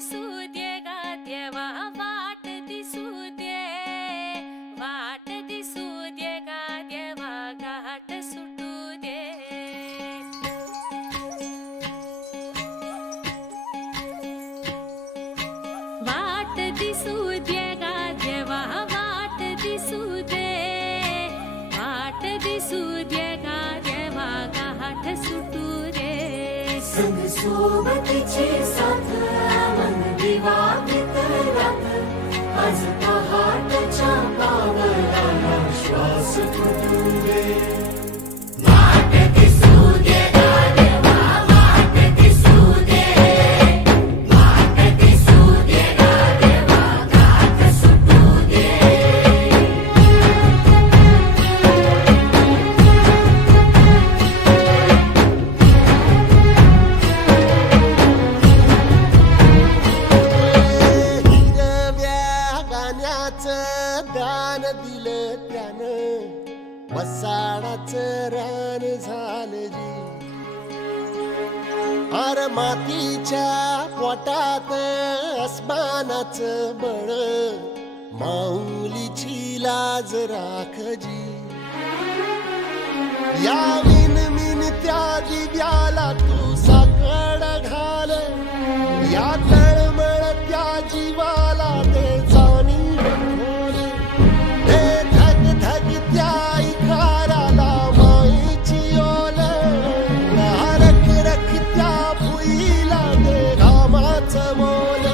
दिसू दे गा देवा वाट दिसू दे, वाट दिसू दे गा देवा घाट सुटू दे. वाट दिसू दे गा देवा वाट दिसू दे, वाट दिसू दे गा देवा घाट सुटू दे. संग सोबतीची साथ मन दिवा मित्रात, आज पहाटच्या पावलाला श्वास फुटू दे. वाट दिसू दे गा देवा वाट दिसू दे, वाट दिसू दे गा देवा घाट सुटू दे. दान दिलं त्यानं, वसाडाचं रान झालं जी. अर मातीच्या पोटात अस्मानाचं बळ, माऊलीची लाज राख जी. या विन त्या दिव्याला तू साकड घाल, या तळमळ त्या जीवाला ते जाणी खोल. ते धग धग त्या इकाराला माईची ओल, रख रख त्या भुईला ते घामाचं मोल.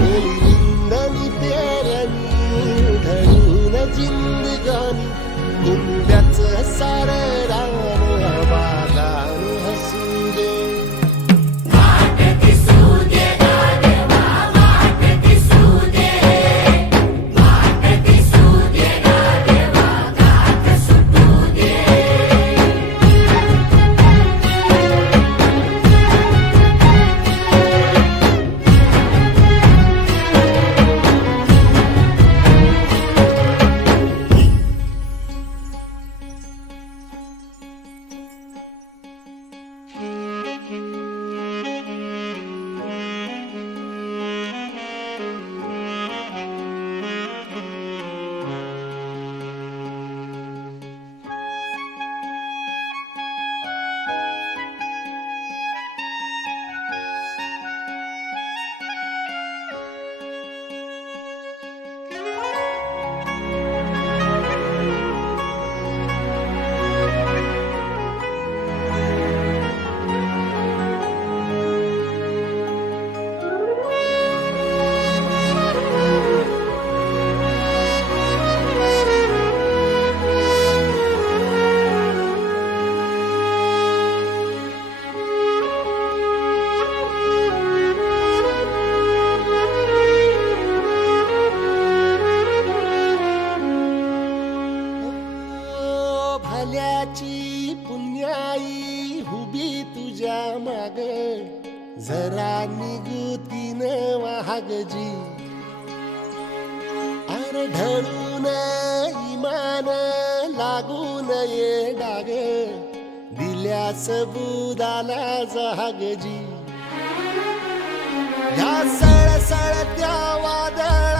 निंदनी पेरणी धरून जिंदगानी, कुंब्याचं सारं रान बागान हसू दे. वाट दिसू दे गा देवा वाट दिसू दे, वाट दिसू दे गा देवा घाट सुटू दे. भल्याची पुण्याई हुबी तुझ्या माग, जरा निगुतीन वाहग जी. अरे ढळून इमान लागून ये डाग, दिल्यास बुदाला जहाग जी. ह्या सळसळ त्या वादळा